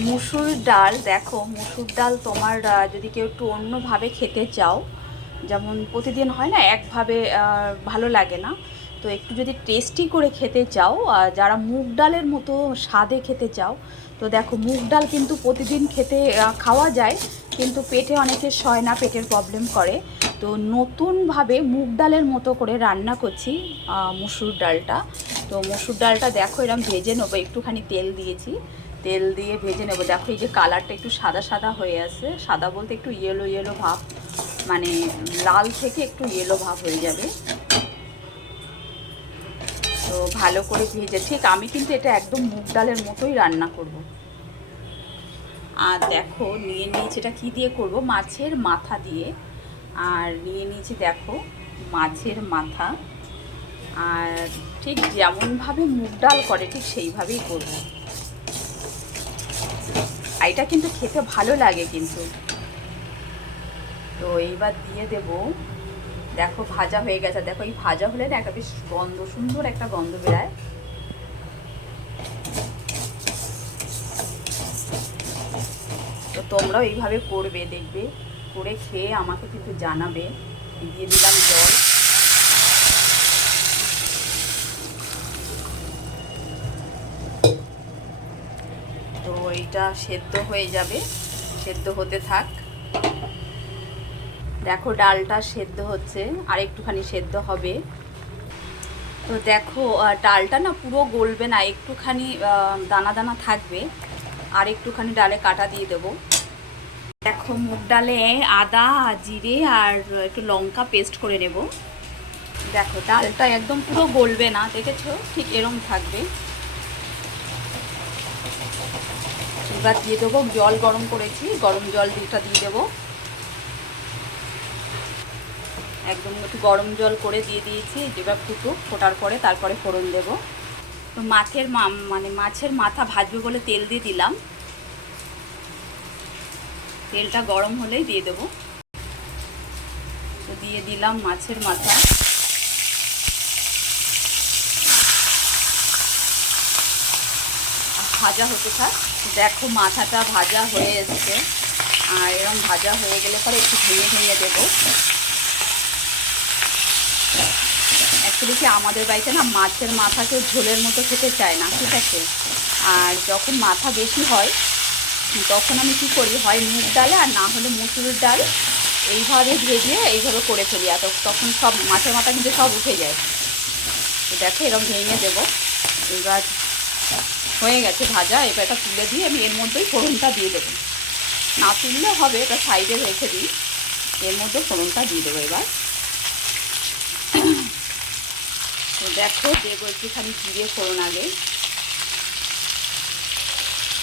মুসুর ডাল, দেখো মুসুর ডাল তোমার যদি কেউ একটু অন্যভাবে খেতে চাও, যেমন প্রতিদিন হয় না একভাবে ভালো লাগে না, তো একটু যদি টেস্টি করে খেতে চাও, যারা মুগ ডালের মতো স্বাদে খেতে চাও, তো দেখো মুগ ডাল কিন্তু প্রতিদিন খেতে খাওয়া যায়, কিন্তু পেটে অনেকের সয় না, পেটের প্রবলেম করে। তো নতুনভাবে মুগ ডালের মতো করে রান্না করছি মুসুর ডালটা। তো মুসুর ডালটা দেখো এরকম ভেজে নেবো, একটুখানি তেল দিয়েছি, তেল দিয়ে ভেজে নেবো। দেখো এই যে কালারটা একটু সাদা সাদা হয়ে আছে, সাদা বলতে একটু ইয়েলো ইয়েলো ভাব, মানে লাল থেকে একটু ইয়েলো ভাব হয়ে যাবে। তো ভালো করে ভেজে, ঠিক আমি কিন্তু এটা একদম মুগ ডালের মতোই রান্না করব। আর দেখো নিয়ে নিয়েছি, এটা কী দিয়ে করব, মাছের মাথা দিয়ে। আর নিয়ে নিয়েছি দেখো মাছের মাথা, আর ঠিক যেমনভাবে মুগ ডাল করে ঠিক সেইভাবেই করব। এটা কিন্তু খেতে ভালো লাগে কিন্তু। তো এইবার দিয়ে দেব, দেখো ভাজা হয়ে গেছে, দেখো এই ভাজা হলে না একটা বেশ গন্ধ, সুন্দর একটা গন্ধ বেরায়। তো তোমরাও এইভাবে করবে, দেখবে করে খেয়ে আমাকে কিন্তু জানাবে। দিয়ে দিলাম জল, তো এইটা সেদ্ধ হয়ে যাবে, সেদ্ধ হতে থাক। দেখো ডালটা সেদ্ধ হচ্ছে, আর একটুখানি সেদ্ধ হবে। তো দেখো ডালটা না পুরো গলবে না, একটুখানি দানা দানা থাকবে, আর একটুখানি ডালে কাটা দিয়ে দেবো। দেখো মুগ ডালে আদা, জিরে আর একটু লঙ্কা পেস্ট করে নেব। দেখো ডালটা একদম পুরো গলবে না, দেখেছো, ঠিক এরম থাকবে। এবার দিয়ে দেবো জল, গরম করেছি, গরম জল দুটা দিয়ে দেবো, একদম একটু গরম জল করে দিয়ে দিয়েছি। এবার ফুটুক, ফোটার পরে তারপরে ফোড়ন দেব। তো মাছের মাথা ভাজবে বলে তেল দিয়ে দিলাম, তেলটা গরম হলেই দিয়ে দেবো। তো দিয়ে দিলাম মাছের মাথা, ভাজা হতে থাক। দেখো মাথাটা ভাজা হয়ে এসছে, আর এরকম ভাজা হয়ে গেলে পরে একটু ভেঙে ভেঙে দেবো। অ্যাকচুয়ালি কি আমাদের বাড়িতে না মাছের মাথা কেউ ঝোলের মতো খেতে চায় না, ঠিক আছে। আর যখন মাথা বেশি হয় তখন আমি কি করি, হয় মুগ ডালে আর না হলে মুসুরের ডাল, এইভাবে ভেজে এইভাবে করে ফেলি, আর তখন সব মাছের মাথা কিন্তু সব উঠে যায়। তো দেখো এরকম ভেঙে দেবো। এবার হয়ে গেছে ভাজা, এবার এটা তুলে দিয়ে আমি এর মধ্যেই ফোড়নটা দিয়ে দেবো। না তুললে হবে, এটা সাইডে রেখে দিই, এর মধ্যে ফোড়নটা দিয়ে দেবো এবার। তো দেখো দেবো একটুখানি জিরে ফোড়ন আগে,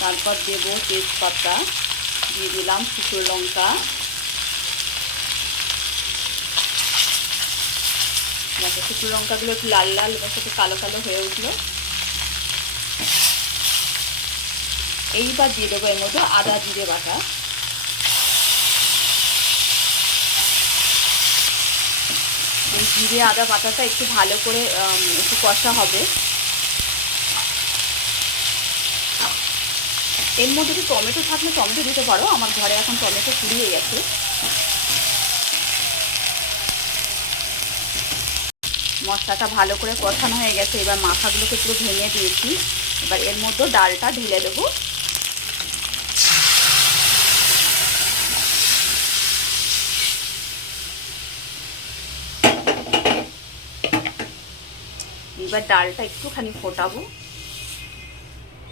তারপর দেবো তেজপাতা, দিয়ে দিলাম শুকনো লঙ্কা, দেখো শুকনো লঙ্কাগুলো একটু লাল লাল এবার সাথে কালো কালো হয়ে উঠলো। এইবার দিয়ে দেবো এর মধ্যে আদা জিরে বাটা, এই জিরে আদা বাটাটা একটু ভালো করে একটু কষা হবে। এর মধ্যে যদি টমেটো থাকলে টমেটো দিতে পারো, আমার ঘরে এখন টমেটো ফুরিয়ে গেছে। মশলাটা ভালো করে কষানো হয়ে গেছে, এবার মাথাগুলোকে পুরো ভেঙে দিয়েছি, এবার এর মধ্যে ডালটা ঢেলে দেবো। এবার ডালটা একটুখানি ফোটাবো,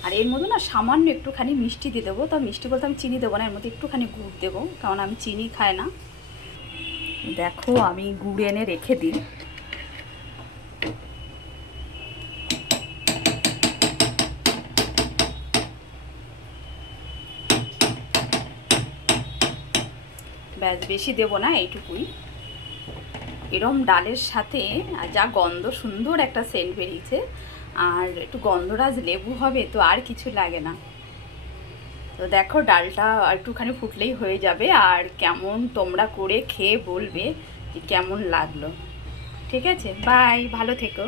আর এর মধ্যে না সামান্য একটুখানি মিষ্টি দিয়ে দেবো। তা মিষ্টি বলতে আমি চিনি দেবো না, এর মধ্যে একটুখানি গুড় দেবো, কারণ আমি চিনি খাই না। দেখো আমি গুড় এনে রেখে দিই। ব্যাস বেশি দেবো না, এইটুকুই। এরম ডালের সাথে যা গন্ধ, সুন্দর একটা সেন্ট বেরিয়েছে, আর একটু গন্ধরাজ লেবু হবে, তো আর কিছু লাগে না। তো দেখো ডালটা একটুখানি ফুটলেই হয়ে যাবে, আর কেমন তোমরা করে খেয়ে বলবে যে কেমন লাগলো। ঠিক আছে, বাই, ভালো থেকো।